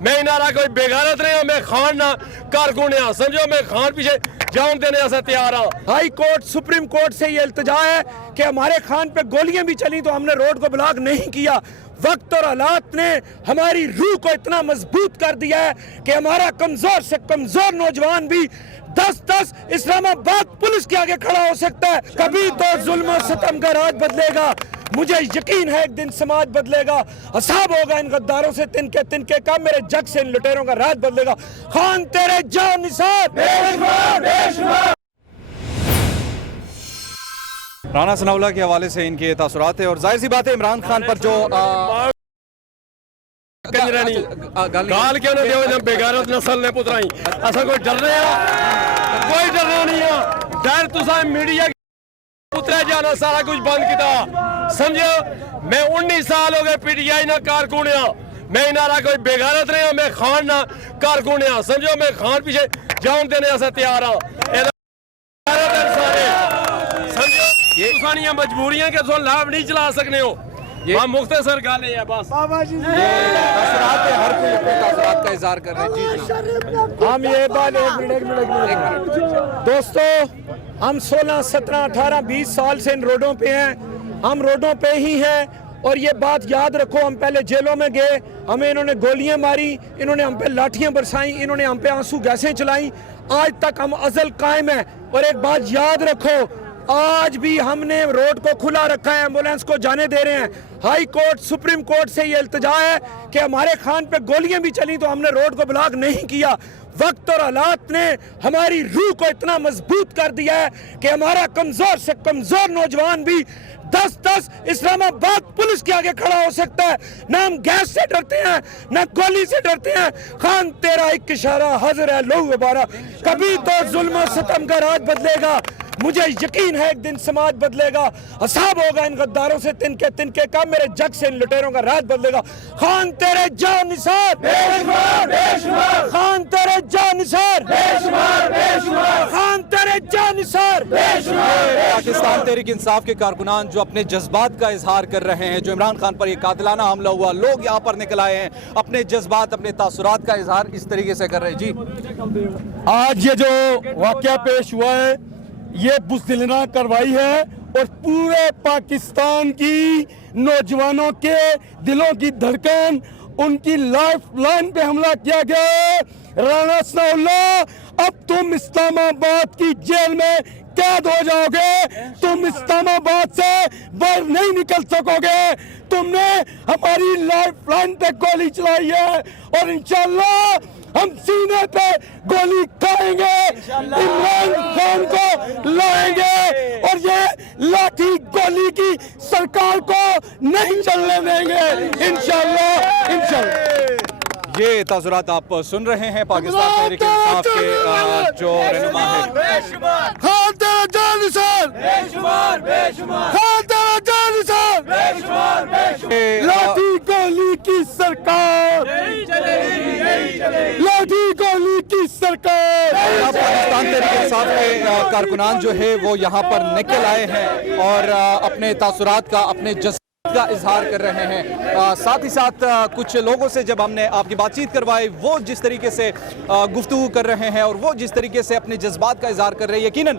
میں نارا کوئی بےغیرت نہیں ہوں، میں خان نہ کارکن ہاں، سمجھو میں خان پیچھے جان دینے سے تیار ہوں۔ ہائی کورٹ سپریم کورٹ سے یہ التجا ہے کہ ہمارے خان پہ گولیاں بھی چلی تو ہم نے روڈ کو بلاک نہیں کیا۔ وقت اور حالات نے ہماری روح کو اتنا مضبوط کر دیا ہے کہ ہمارا کمزور سے کمزور نوجوان بھی 10 اسلام آباد پولیس کے آگے کھڑا ہو سکتا ہے۔ کبھی تو ظلم و ستم کا راج بدلے گا، مجھے یقین ہے ایک دن سماج بدلے گا، حساب ہوگا ان غداروں سے تنکے کا، میرے جگ سے ان لٹیروں کا راج بدلے گا۔ خان تیرے جان نثار رانا ثناء اللہ کے حوالے سے ان کے تاثرات ہیں، اور ظاہر سی بات ہے عمران خان پر جو گال کیوں نہ دیو جب بےغیرت نسل نے پترائی ایسا کوئی ڈر رہے ہیں؟ کوئی ڈرنا نہیں ہے۔ ڈر تسا میڈیا پترے جانا سارا کچھ بند کیتا، سمجھو میں 19 سال ہو گئے پی ٹی آئی نہ کارکن ہاں، میں نارا کوئی بےغیرت نہیں ہوں، میں خان نہ کارکن ہاں، سمجھو میں خان پیچھے جان دینے سے تیار ہوں۔ سمجھو مجبوریاں کے سو لابھ نہیں چلا سکنے ہو، ہم مختصر گالے ہیں بس۔ تاثرات ہے، ہر کوئی اپنے تاثرات کا اظہار کر رہے ہیں۔ جی ہم یہ بات ایک منٹ دوستو، ہم 16 17 18 20 سال سے ان روڈوں پہ ہیں، ہم روڈوں پہ ہی ہیں، اور یہ بات یاد رکھو، ہم پہلے جیلوں میں گئے، ہمیں انہوں نے گولیاں ماری، انہوں نے ہم پہ لاٹھیاں برسائیں، انہوں نے ہم پہ آنسو گیسیں چلائیں، آج تک ہم ازل قائم ہیں۔ اور ایک بات یاد رکھو، آج بھی ہم نے روڈ کو کھلا رکھا ہے، ایمبولینس کو جانے دے رہے ہیں۔ ہائی کورٹ سپریم کورٹ سے یہ التجا ہے کہ ہمارے خان پہ گولیاں بھی چلی تو ہم نے روڈ کو بلاک نہیں کیا۔ وقت اور حالات نے ہماری روح کو اتنا مضبوط کر دیا ہے کہ ہمارا کمزور سے کمزور نوجوان بھی 10 اسلام آباد پولیس کے آگے کھڑا ہو سکتا ہے۔ نہ ہم گیس سے ڈرتے ہیں، نہ گولی سے ڈرتے ہیں۔ خان تیرا ایک اشارہ حاضر ہے لہو غبارہ، کبھی تو ظلم و ستم کا راج بدلے گا، مجھے یقین ہے ایک دن سماج بدلے گا، حساب ہوگا ان غداروں سے تنکے کا، میرے جگ سے ان لٹیروں کا راج بدلے گا۔ خان تیرے جان نثار، خان تیرے جان نثار، خان تیرے جان نثار۔ پاکستان تحریک انصاف کے کارکنان جو اپنے جذبات کا اظہار کر رہے ہیں، جو عمران خان پر یہ قاتلانہ حملہ ہوا، لوگ یہاں پر نکل آئے ہیں، اپنے جذبات اپنے تاثرات کا اظہار اس طریقے سے کر رہے ہیں۔ جی آج یہ جو واقعہ پیش ہوا ہے یہ بزدلانہ کارروائی ہے، اور پورے پاکستان کی نوجوانوں کے دلوں کی دھڑکن، ان کی لائف لائن پہ حملہ کیا گیا ہے۔ رانا ثناء اللہ، اب تم اسلام آباد کی جیل میں قید ہو جاؤ گے، تم اسلام آباد سے باہر نہیں نکل سکو گے۔ تم نے ہماری لائف لائن پہ گولی چلائی ہے، اور انشاءاللہ ہم سینے پہ گولی کھائیں گے، عمران خان کو لائیں گے، اور یہ لاٹھی گولی کی سرکار کو نہیں چلنے دیں گے انشاءاللہ۔ یہ تاثرات آپ سن رہے ہیں پاکستان تحریک انصاف کے جو رہنما ہیں۔ خان تیرا جان نثار، خان تیرا جان نثار، لاٹھی گولی کی سرکار، لاٹھی گولی کی سرکار۔ پاکستان تحریک انصاف کے کارکنان جو ہے وہ یہاں پر نکل آئے ہیں اور اپنے تاثرات کا، اپنے جذبات کا اظہار کر رہے ہیں۔ ساتھ ہی ساتھ کچھ لوگوں سے جب ہم نے آپ کی بات چیت کروائی، وہ جس طریقے سے گفتگو کر رہے ہیں اور وہ جس طریقے سے اپنے جذبات کا اظہار کر رہے ہیں، یقیناً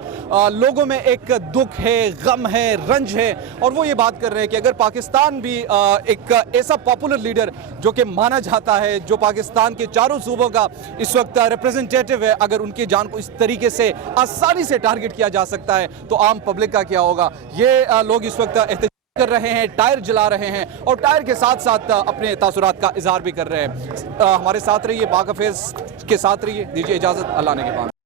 لوگوں میں ایک دکھ ہے، غم ہے، رنج ہے، اور وہ یہ بات کر رہے ہیں کہ اگر پاکستان بھی ایک ایسا پاپولر لیڈر جو کہ مانا جاتا ہے، جو پاکستان کے چاروں صوبوں کا اس وقت ریپریزنٹیٹیو ہے، اگر ان کی جان کو اس طریقے سے آسانی سے ٹارگٹ کیا جا سکتا ہے تو عام پبلک کا کیا ہوگا۔ یہ لوگ اس وقت احتجاج کر رہے ہیں، ٹائر جلا رہے ہیں، اور ٹائر کے ساتھ ساتھ اپنے تاثرات کا اظہار بھی کر رہے ہیں۔ ہمارے ساتھ رہیے، پاک افیز کے ساتھ رہیے، دیجیے اجازت، اللہ نے کے پاس۔